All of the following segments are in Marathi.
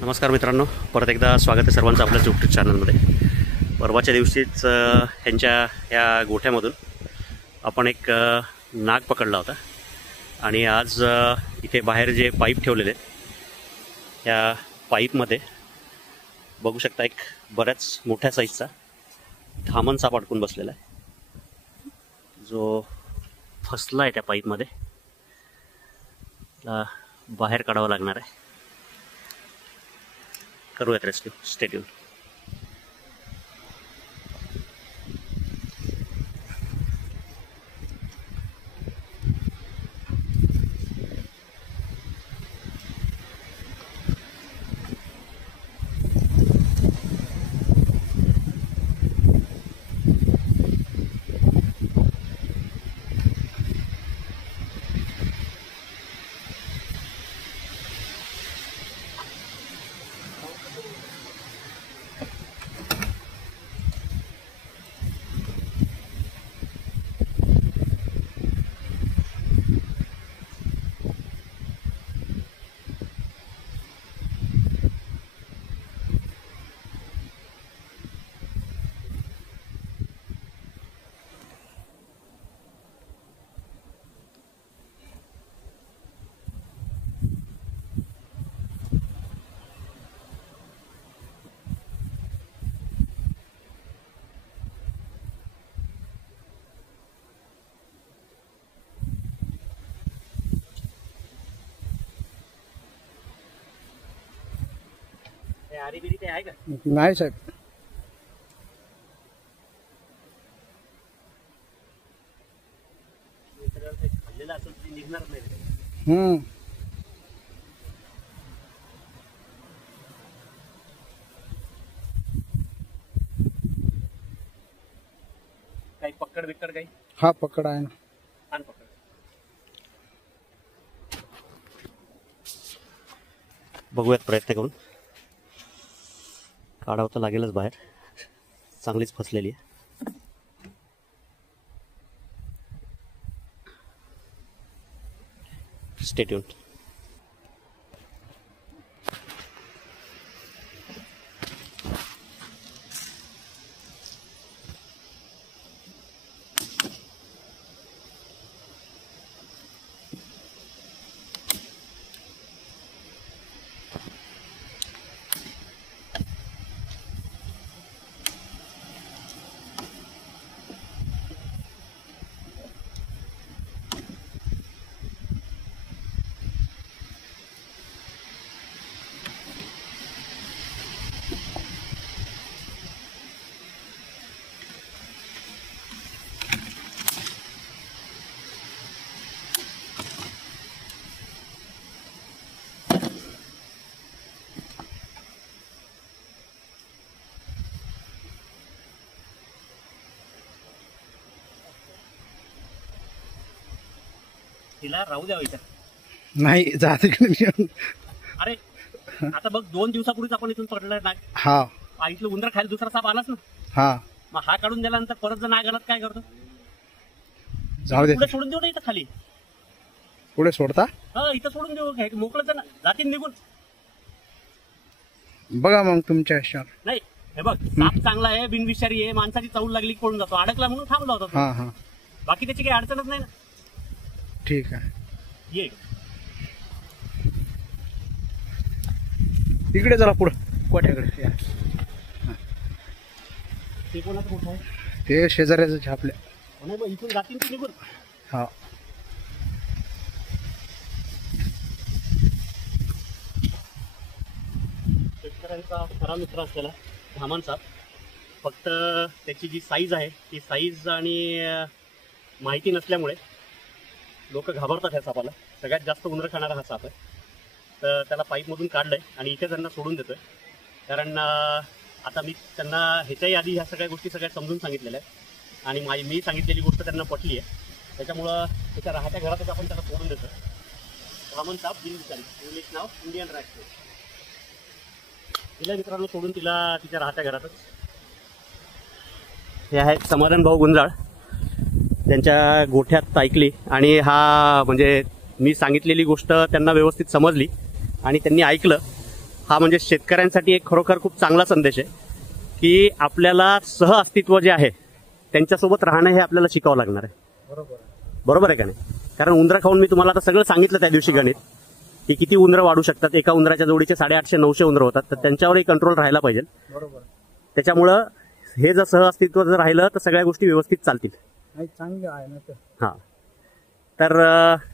नमस्कार मित्रांनो, परत एकदा स्वागत आहे सर्वांचं आपल्या यूट्यूब चॅनलमध्ये। परवाच्या दिवशीच ह्यांच्या या गोठ्यामधून आपण एक नाग पकडला होता आणि आज इथे बाहेर जे पाईप ठेवलेले आहेत या पाईपमध्ये बघू शकता एक बऱ्याच मोठ्या साईजचा धामण साप अडकून बसलेला आहे, जो फसला आहे त्या पाईपमध्ये। बाहेर काढावं लागणार आहे। करूयात रेस्क्यू, स्टे ट्यून। नाही साहेब, काही पकड बिकड काही? हा पकड आहे ना। आण पकड। बघूयात प्रयत्न करून, काढावं तर लागेलच बाहेर, चांगलीच फसलेली आहे। Stay tune. तिला राहू द्यावं इथं, नाही जाते अरे आता बघ, 2 दिवसापूर्वीच आपण इथून पकडलं नाग। हा, इथलं उंदर खायला दुसरा साप आलाच ना। हा, मग हा काढून दिल्यानंतर परत जर नाग आला काय करतो? जाऊ दे, पुढे सोडून देऊ ना इथं खाली। पुढे सोडता? हा, इथं सोडून देऊ, मोकळं ना, जातील निघून। बघा मग तुमच्या हिशोबावर। नाही, हे बघ, साप चांगला आहे, बिनविषारी आहे, माणसाची चौल लागली पळून जातो, अडकला म्हणून थांबला होता तो। हा हा, बाकी त्याची काही अडचणच नाही ना। ठीक आहे, ये इकडे चला पुढं कोठ्याकडे या। ते कोणाचं मोठं आहे? ते शेजाऱ्याचं छापल्या। नाही, मग इथून जातील ते निघून। हा, शेतकऱ्यांचा खरा मित्र असलेला धामण साप, फक्त त्याची जी साईज आहे ती साईज आणि माहिती नसल्यामुळे लोक घाबरतात ह्या सापाला। सगळ्यात जास्त उंदर खाणारा हा साप आहे, तर त्याला पाईपमधून काढलंय आणि इथे त्यांना सोडून देतोय। कारण आता मी त्यांना ह्याच्याही आधी ह्या सगळ्या गोष्टी सगळ्या समजून सांगितलेल्या आहेत आणि मी सांगितलेली गोष्ट त्यांना पटली आहे, त्याच्यामुळं त्याच्या राहत्या घरातच आपण त्याला सोडून देतो। धामण साप बिनविषारी, इंग्लिश नाव इंडियन रॅट। तिला मित्रांनो सोडून तिला तिच्या राहत्या घरातच। हे आहेत समाधान भाऊ गुंजाळ, त्यांच्या गोठ्यात ऐकली आणि हा म्हणजे मी सांगितलेली गोष्ट त्यांना व्यवस्थित समजली आणि त्यांनी ऐकलं हा म्हणजे शेतकऱ्यांसाठी एक खरोखर खूप चांगला संदेश आहे की आपल्याला सह अस्तित्व जे आहे त्यांच्यासोबत राहणं हे आपल्याला शिकावं लागणार आहे. बरोबर आहे का नाही? कारण उंदरं खाऊन मी तुम्हाला आता सगळं सांगितलं त्या दिवशी गणित की किती उंदरं वाढू शकतात. एका उंदराच्या जोडीचे 850-900 उंदरं होतात. तर त्यांच्यावरही कंट्रोल राहायला पाहिजे. त्याच्यामुळं हे जर सह अस्तित्व जर राहिलं तर सगळ्या गोष्टी व्यवस्थित चालतील. चांगलं आहे ना ते. हा तर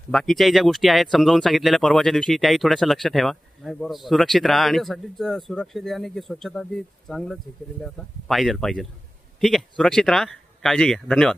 बाकीच्याही ज्या गोष्टी आहेत समजावून सांगितलेल्या परवाच्या दिवशी त्याही थोड्याशा लक्ष ठेवा. नाही बरोबर. सुरक्षित राहा आणि त्याच्यासाठीच सुरक्षित आणि की स्वच्छता बी चांगलंच हे केलेलं आता. पाहिजे. ठीक आहे, सुरक्षित राहा, काळजी घ्या. धन्यवाद.